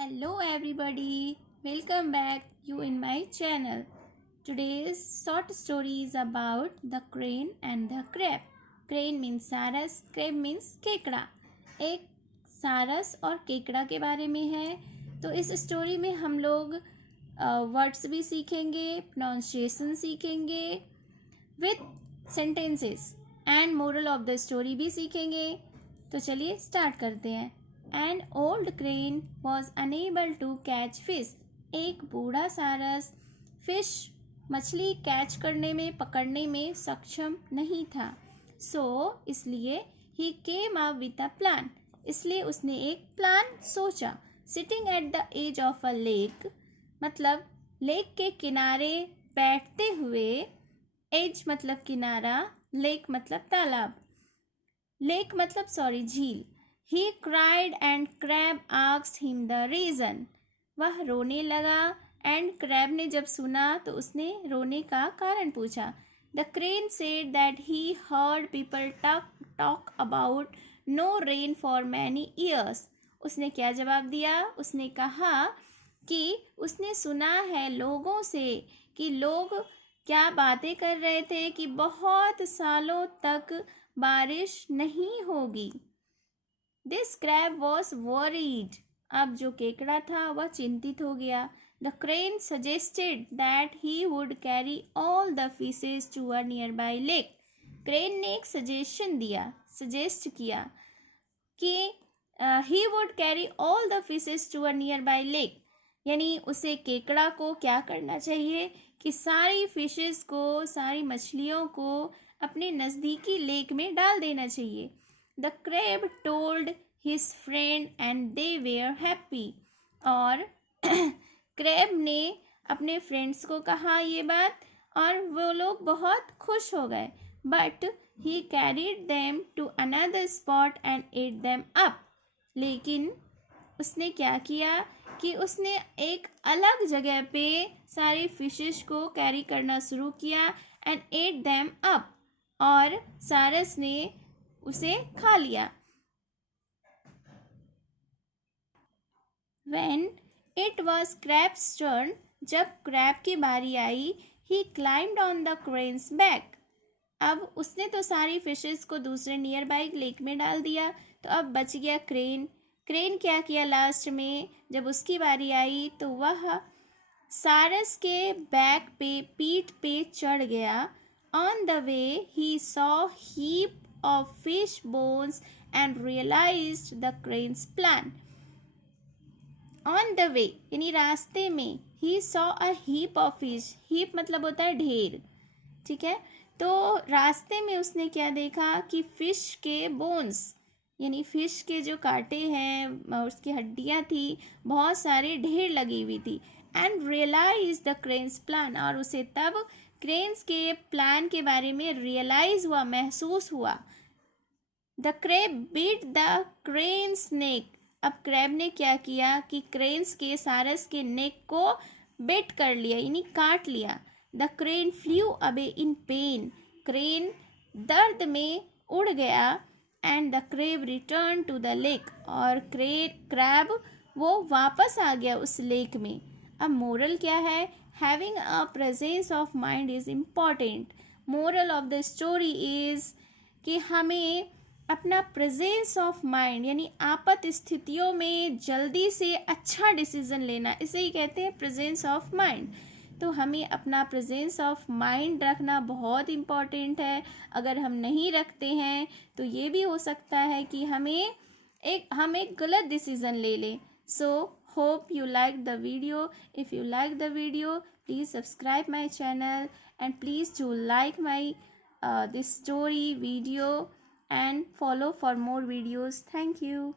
Hello everybody, welcome back you in my channel. Today's short story is about the crane and the crab. Crane means सारस, crab means केकड़ा. एक सारस और केकड़ा के बारे में है. तो इस स्टोरी में हम लोग वर्ड्स भी सीखेंगे, प्रोनाउंसिएशन सीखेंगे with sentences and moral of the story भी सीखेंगे. तो चलिए स्टार्ट करते हैं. An old crane was unable to catch fish. एक बूढ़ा सारस फिश मछली कैच करने में पकड़ने में सक्षम नहीं था. इसलिए he came up with a plan. इसलिए उसने एक प्लान सोचा. Sitting at the edge of a lake मतलब लेक के किनारे बैठते हुए. एज मतलब किनारा, लेक मतलब तालाब, लेक मतलब झील. He cried and crab asked him the reason. वह रोने लगा and crab ने जब सुना तो उसने रोने का कारण पूछा. The crane said that he heard people talk about no rain for many years. उसने क्या जवाब दिया? उसने कहा कि उसने सुना है लोगों से कि लोग क्या बातें कर रहे थे कि बहुत सालों तक बारिश नहीं होगी. This crab was worried. अब जो केकड़ा था वह चिंतित हो गया. The crane suggested that he would carry all the fishes to a nearby lake. Crane ने एक सजेशन दिया, सजेस्ट किया कि he would carry all the fishes to a nearby lake. यानी उसे केकड़ा को क्या करना चाहिए कि सारी फिशेस को, सारी मछलियों को अपने नज़दीकी लेक में डाल देना चाहिए. The crab told his friend and they were happy. और crab ने अपने फ्रेंड्स को कहा ये बात और वो लोग बहुत खुश हो गए. But he carried them to another spot and ate them up. लेकिन उसने क्या किया कि उसने एक अलग जगह पे सारी फिशेस को कैरी करना शुरू किया and ate them up. और सारस ने उसे खा लिया. When it was crab's turn, जब क्रैब की बारी आई, he climbed on the crane's back. अब उसने तो सारी फिशेस को दूसरे नियर बाई लेक में डाल दिया, तो अब बच गया क्रेन. क्रेन क्या किया लास्ट में जब उसकी बारी आई तो वह सारस के बैक पे, पीठ पे चढ़ गया. On the way he saw heap of fish bones and realized the crane's plan. On the way यानी रास्ते में, he saw a heap of fish. heap मतलब होता है ढेर, ठीक है. तो रास्ते में उसने क्या देखा कि फिश के बोन्स यानी फिश के जो कांटे हैं, उसकी हड्डियां थी, बहुत सारे ढेर लगी हुई थी. And realise the crane's plan. और उसे तब क्रेन्स के प्लान के बारे में रियलाइज हुआ, महसूस हुआ. The crab beat the crane's neck. अब क्रैब ने क्या किया कि क्रेन्स के सारस के नेक को बिट कर लिया यानी काट लिया. The crane flew away in pain. Crane दर्द में उड़ गया. And the crab return to the lake. और क्रैब वो वापस आ गया उस लेक में. अब मोरल क्या है? Having a presence of mind is important. Moral of the story is कि हमें अपना प्रेजेंस ऑफ माइंड यानी आपात स्थितियों में जल्दी से अच्छा डिसीजन लेना, इसे ही कहते हैं प्रेजेंस ऑफ माइंड. तो हमें अपना प्रेजेंस ऑफ माइंड रखना बहुत इम्पॉर्टेंट है. अगर हम नहीं रखते हैं तो ये भी हो सकता है कि हम एक गलत डिसीजन ले लें. So hope you like the video. If you like the video, please subscribe my channel and please do like my this story video and follow for more videos. Thank you.